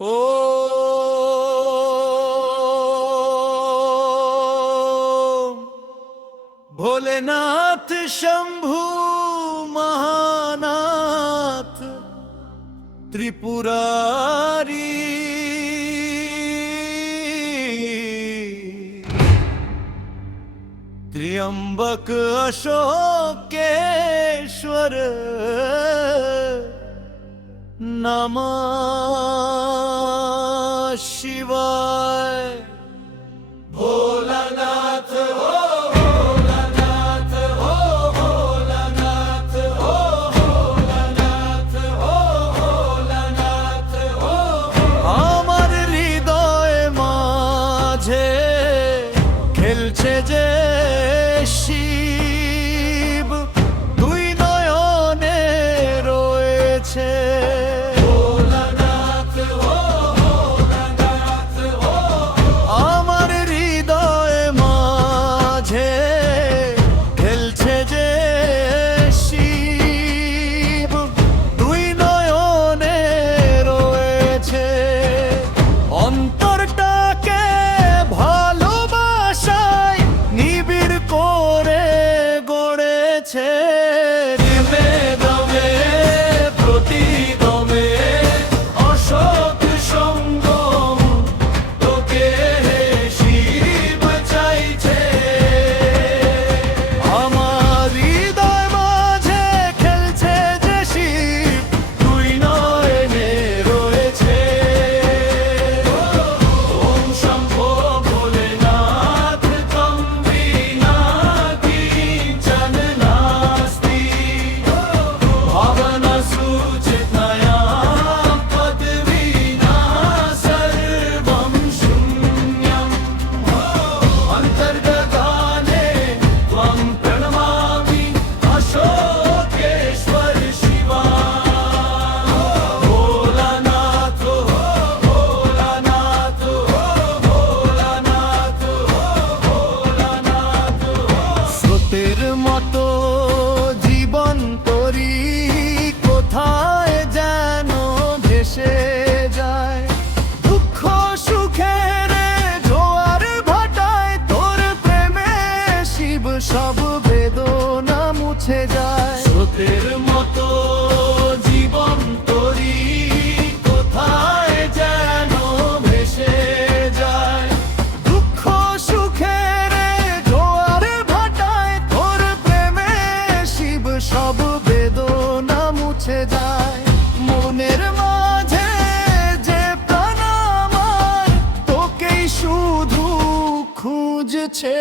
ও ভোলেনাথ শম্ভু মহানাথ ত্রিপুরারি त्र्यंबक अशोकेश्वर नमः शिवाय। भोलानाथ हो भोलानाथ हो भोलानाथ हो भोलानाथ हो भोलानाथ हो আমার হৃদয় মাঝে খেলছে যে শিব দুই নয়নে রয়েছে। ভোলানাথ হো ভোলানাথ হো আমার হৃদয় মাঝে খেলছে যে শিব দুই নয়নে রয়েছে। অন্তরটাকে ভালোবাসায় নিবিড় করে গড়েছে। দমে দমে প্রতিদমে অশোক সঙ্গম তোকে শিব চাইছে। আমার হৃদয় মাঝে খেলছে যে শিব দুই নয়নে রয়েছে। ওম শম্ভো ভোলেনাথ ত্বং বিনা কিঞ্চন নাস্তি ভাবনা সুচিতনয়াম তদ্বিনা সর্বং শূন্যম। অন্তর্গতানে ত্বং প্রণমামি অশোকেশ্বর শিবা। ভোলানাথ হো ভোলানাথ হো ভোলানাথ হো ভোলানাথ হো। স্রোতের মতো জীবন তরি কোথায় যেন ভেসে যায়। দুঃখ সুখের জোয়ার ভাটায় তোর প্রেমে শিব সব বেদনা মুছে যায়। স্রোতের মতো জীবন তরি কোথায় যেন ভেসে যায়। দুঃখ সুখের জোয়ার ভাটায় তোর প্রেমে শিব সব বেদনা মুছে যায়। মনের মাঝে যে প্রাণ আমার তোকেই শুধু খুঁজছে।